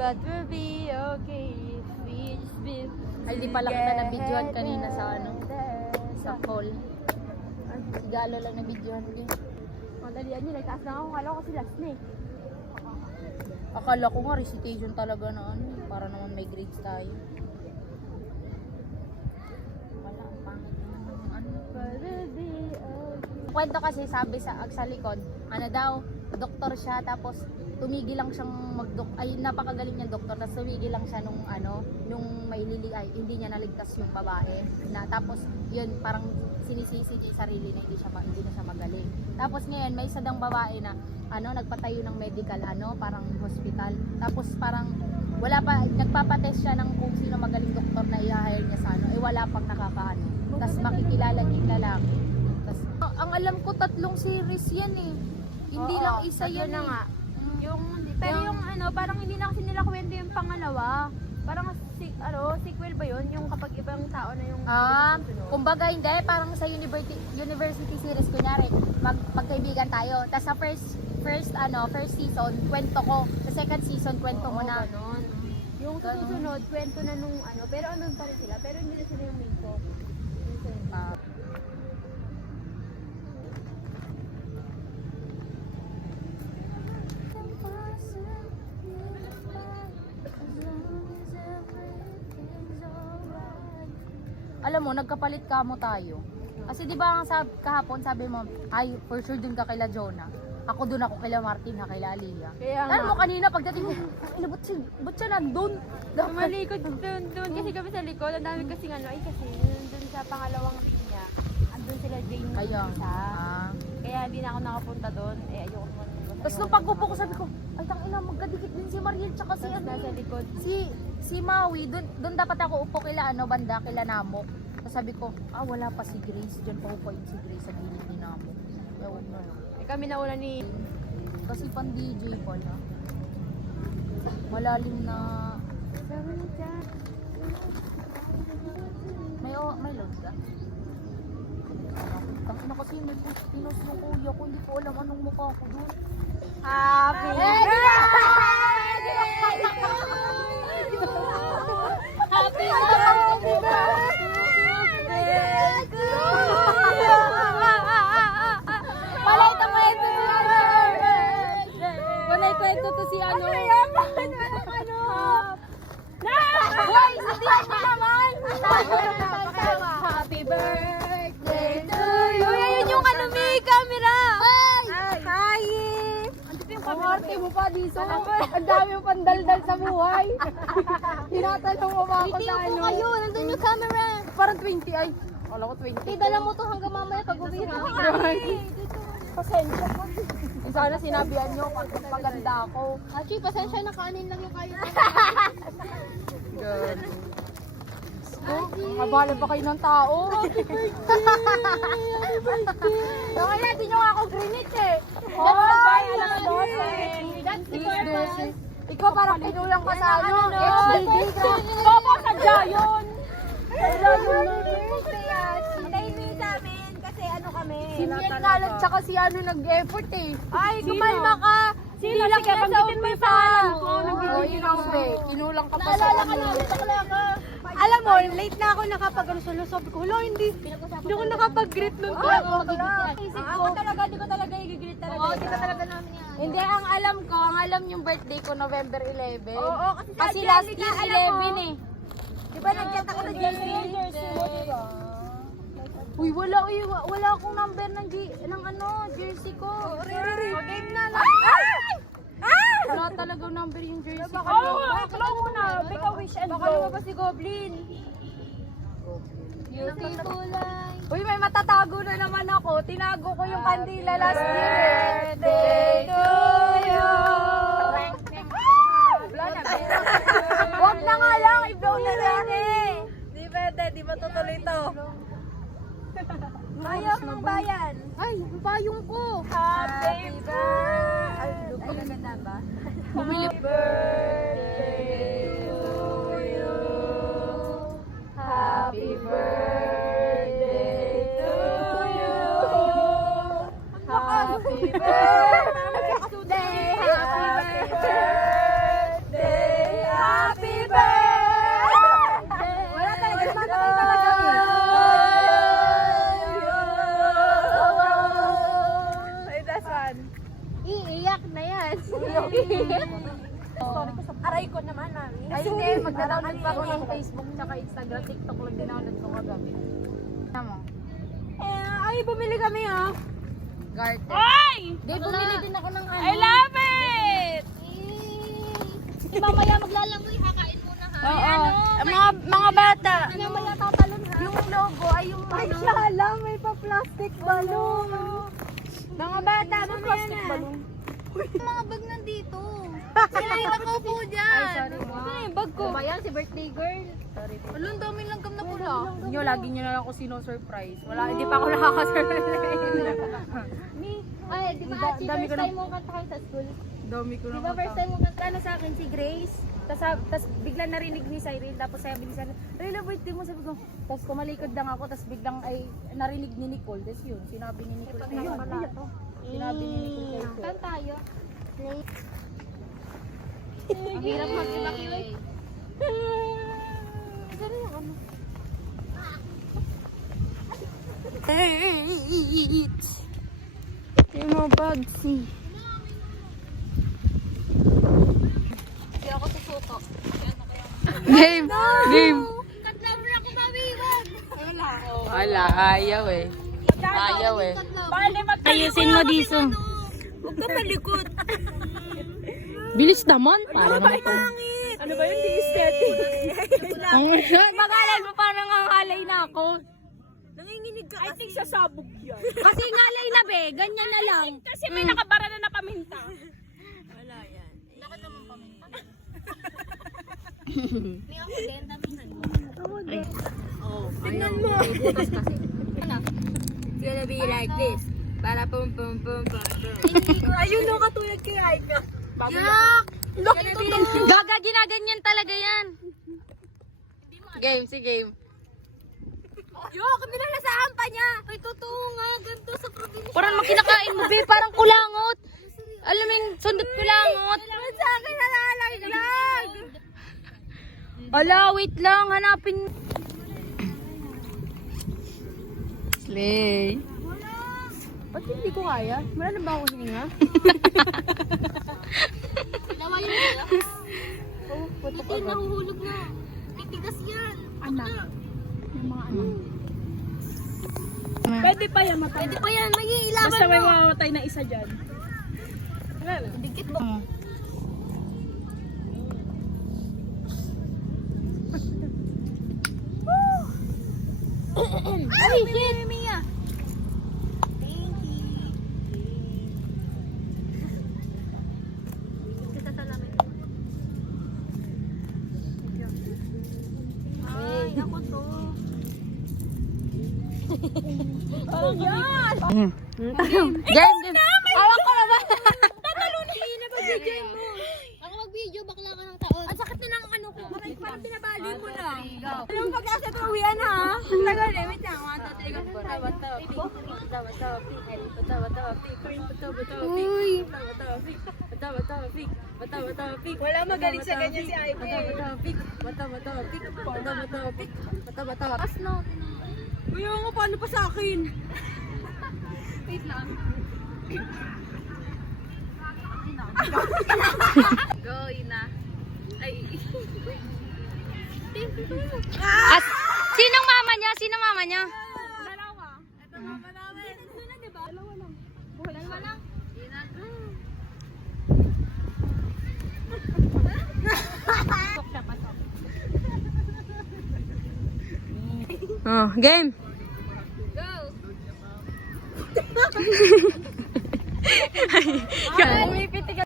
but we'll be okay if we just be. Ay, di pala kita na videohan kanina sa ano, sa call. Si Galo lang na videohan din. Madalian yun, nagtaas lang ako. Kala ko kasi last na eh. Akala ko nga recitation talaga na ano, para naman may grades tayo. Wala, ang pangit naman ng ano. But we'll be okay. Kwento kasi sabi sa likod, ano daw, doktor siya, tapos tumigil lang siyang napakagaling niyang doktor, tapos tumigil lang siya nung hindi niya naligtas yung babae, na tapos yun, parang sinisisi niya yung sarili na hindi na siya magaling. Tapos ngayon, may isa dang babae na, nagpatayo ng medical, parang hospital, tapos parang, wala pa, nagpapatest siya ng kung sino magaling doktor na i-hire niya sa wala pang nakakaano. Tapos makikilala niya yung lalaki. Tapos, ang alam ko, 3 series yan eh. Hindi Oo, lang isa tatlo yan na eh. nga. Pero yung parang hindi na kasi nila kwento yung pangalawa. Parang sequel ba yun? Yung kapag ibang tao na yung susunod. Kumbaga hindi, parang sa university series, kunyari, magkaibigan tayo. Tapos sa first season, kwento ko. Sa second season, kwento mo na. Ganon. Yung susunod, kwento na nung pero andun pa rin sila. Pero hindi na sila yung main focus. Alam mo, nagkapalit ka mo tayo. Kasi di ba kahapon sabi mo, ay, for sure dun ka kila Jonah. Ako dun ako kila Martin, kila Aliyah. Kaya Alam mo, kanina pagdating mo, ba't siya nandun? Malikod doon kasi kami sa likod. Ang dami kasi kasi doon sa pangalawang linya. Andun sila Jane na Kaya, isa. Kaya hindi na ako nakapunta doon. Ayoko naman. Tapos nung pagpupo ko, sabi ko, ay tangina, magkadikit din si Mariel tsaka si nasa likod. si Maui, doon dapat ako upo kila banda, kila Namok. Tapos sabi ko, wala pa si Grace, diyan pa upo yung si Grace sa gilid ni Namok. Ewan na lang. Kami nauna ni... Kasi pan DJ pala. Malalim na... May load ka? Tangina kasi may pinos ng kuya ko, hindi ko alam anong mukha ko doon. Happy kwento to si ano. Hoy, sindihan mo naman! Happy birthday to Uy, ayun yung may camera! Hi! Pamarte mo pa dito. Ang dami mo pandaldal sa buhay. Tinatanong mo ba ako Video sa ko kayo, nandun yung camera. Parang 20 ay. Wala ko 20. Dala mo to hanggang mamaya pag-uwi na. Pasensya po. Sana sinabihan nyo pag maganda ako. Actually, pasensya na kanin lang yung kayo. Good. Kabala pa kayo ng tao. Happy birthday! Happy birthday! Kaya hindi nyo ako grinit eh. That's the purpose. Ikaw parang pinulang ka sa HDD. Papa, sadya yun! Hintayin mo yun sa amin kasi kami. Si Miel Nalat tsaka si nag-effort eh. Ay, Kumalma ka! Sino? Sige, banggitin mo yung pangalan ko. Kinulang ka pa Naalala ka namin, bakla ka. Alam mo, late na ako nakapag-resolo. Sabi ko, hala, hindi ako nakapag-greet nun. Ako Hindi ko talaga i-greet talaga. Oo, di ba talaga namin yan? Hindi, ang alam yung birthday ko November 11. Oo, Kasi last year 11 eh. Di ba nag-chat ako ng jersey? Uy, wala akong number ng jersey ko. Game na lang. Wala talagang number yung jersey ko. Claw muna. Make a wish and Baka go. lumabas si Goblin. Beautiful life. Uy, may matatago na naman ako. Tinago ko yung kandila last year eh. Birthday to you. Wag na nga lang, i-blow na lang eh. Di pwede, di matutuloy to. Bayan ng bayan. Ay, yung payong ko. Happy birthday. Ay, maganda ba? Bumili. Birthday to you. Happy birthday to you. Happy birthday. Happy birthday. Iyak na yan. Aray ko naman, mami. Ay, hindi. Magdadaan pa ako ng Facebook tsaka Instagram. TikTok lang din ako nagkakagabi. Tama. Ay, bumili kami ah. Garter. Ay! Di, bumili din ako ng ano. I love it! Di, mamaya maglalangoy. Hakain muna ha. Oo. Mga bata. Mamaya tatalon ha. Yung logo ay yung Ay, ano. shala, may pa-plastic balloon. Mga bata, mamaya na. Mga bag nandito. Sinahirap ako po dyan. Ay, sorry. Ano yung bag ko? Ano ba yan? Si birthday girl. Sorry. Wala, ang daming langgam na pula. Nyo, lagi nyo na lang ako sino-surprise. Wala, hindi pa ako nakaka-surprise. Ay, di ba Achi, dami ko first na- time mo kantahan sa school? Dami ko Di na ba first time mo kantahan sa akin si Grace? Tapos bigla narinig ni Cyril, tapos sabi ni Cyril, ay na birthday mo, sabi ko. Tapos tumalikod lang ako, tapos biglang ay narinig ni Nicole. Tapos yun, sinabi ni Nicole. Ayun, pala to. Sinabi ni Nicole. Saan tayo? Ang hirap mag-evacuate. Pero yung ano? Yung mga bagsy. Hindi ako susuko. Game! Game! Katlover ako mawiwag! Wala, ayaw eh. Ayaw eh. Ayusin mo dito. Huwag ka malikot. Bilis naman! Para naman ito. Ano ba yun? Di aesthetic. Mag-alal mo parang ang halay na ako. Nanginginig ka kasi. I think sasabog yan. Kasi ngalay na be, ganyan na lang. Kasi may nakabara na paminta. Wala yan. Bakit naman paminta? May ako din, damihan mo. Tignan mo. May butas kasi. Ano? It's gonna be like this. Para pum pum pum pum pum. Ayun no, katulad kay Aika. Yak! Gaga, ginaganyan talaga yan. Game, si game. Yok, nilala sa hampa niya. Ay, totoo nga, ganito sa probinsya. Parang makinakain mo, be. Parang kulangot. Alam mo yung sundot kulangot. Sa akin nalalaglag! Ala, wait lang. Hanapin. Slay. Ba't hindi ko kaya? Wala na ba ako hininga? Dalawa yun nila. Hindi, nahuhulog na. Titigas yan. Anak. Yung mga anak. Pwede pa yan, Pwede pa yan, may ilaban Basta may mo. mamamatay na isa dyan. Dikit mo. Ay, shit! Mia! Thank you. Kita salamin. Ay, ako to. Oh, yan! Game. Awak ko na ba? Hindi na mag-video mo. Ako mag-video, bakla ka ng taon. Ang sakit na ng ano ko. Parang pinabali mo na. Anong pag-asa ito uwian ha? Tagal eh. Wait lang. 1, 2, 3. Wala magaling sa ganyan si Ivy. As no. Uy, nga, paano pa sa akin? Wait lang. Go, Ina. Ay. At sinong mama niya? Sinong mama niya? Dalawa. Ito mama namin. Ito na, diba? Dalawa lang. Dalawa lang. Ina. Pasok siya, pasok. Oh, game. Go! Umipitik